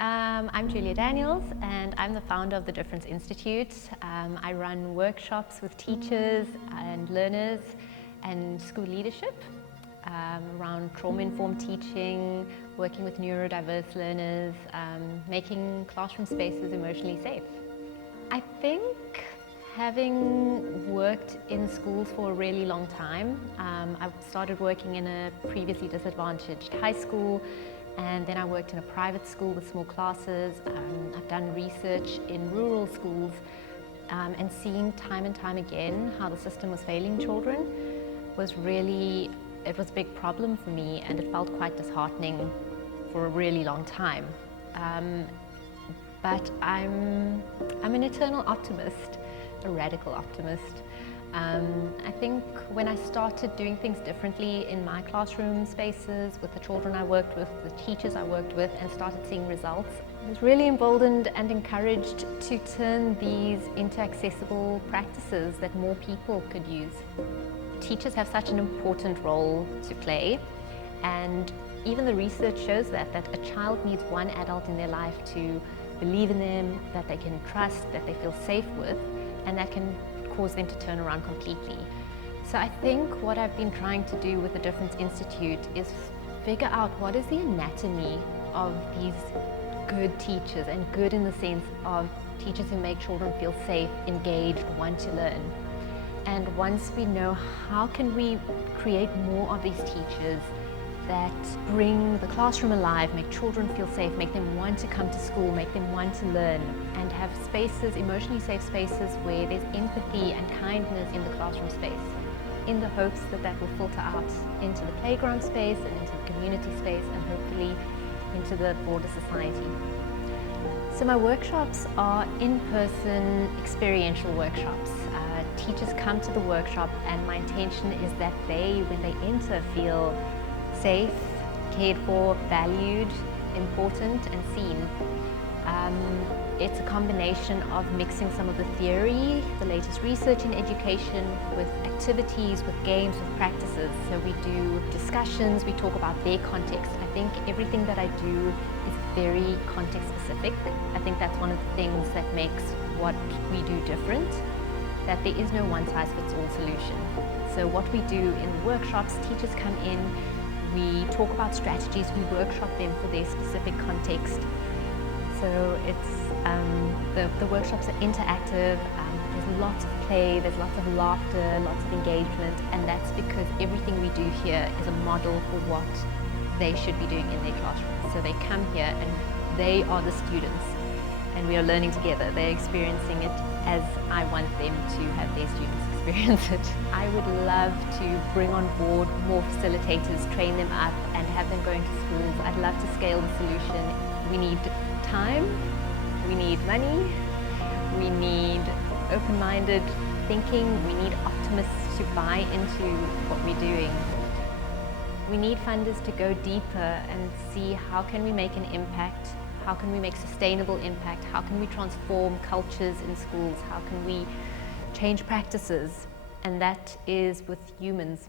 I'm Julia Daniels and I'm the founder of the Difference Institute. I run workshops with teachers and learners and school leadership around trauma-informed teaching, working with neurodiverse learners, making classroom spaces emotionally safe. I think having worked in schools for a really long time, I started working in a previously disadvantaged high school, and then I worked in a private school with small classes. I've done research in rural schools, and seeing time and time again how the system was failing children was it was a big problem for me, and it felt quite disheartening for a really long time. But I'm an eternal optimist, a radical optimist. I think when I started doing things differently in my classroom spaces, with the children I worked with, the teachers I worked with, and started seeing results, I was really emboldened and encouraged to turn these into accessible practices that more people could use. Teachers have such an important role to play, and even the research shows that a child needs one adult in their life to believe in them, that they can trust, that they feel safe with, and that can cause them to turn around completely. So I think what I've been trying to do with the Difference Institute is figure out what is the anatomy of these good teachers, and good in the sense of teachers who make children feel safe, engaged, want to learn. And once we know, how can we create more of these teachers that bring the classroom alive, make children feel safe, make them want to come to school, make them want to learn, and have spaces, emotionally safe spaces, where there's empathy and kindness in the classroom space, in the hopes that will filter out into the playground space and into the community space, and hopefully into the broader society. So my workshops are in-person experiential workshops. Teachers come to the workshop, and my intention is that they, when they enter, feel safe, cared for, valued, important, and seen. It's a combination of mixing some of the theory, the latest research in education, with activities, with games, with practices. So we do discussions, we talk about their context. I think everything that I do is very context specific. I think that's one of the things that makes what we do different, that there is no one-size-fits-all solution. So what we do in the workshops, teachers come in, we talk about strategies, we workshop them for their specific context. So it's the workshops are interactive, there's lots of play, there's lots of laughter, lots of engagement, and that's because everything we do here is a model for what they should be doing in their classrooms. So they come here and they are the students, and we are learning together. They're experiencing it as I want them to have their students experience it. I would love to bring on board more facilitators, train them up, and have them going to schools. I'd love to scale the solution. We need time, we need money, we need open-minded thinking, we need optimists to buy into what we're doing. We need funders to go deeper and see, how can we make an impact? How can we make sustainable impact? How can we transform cultures in schools? How can we change practices? And that is with humans.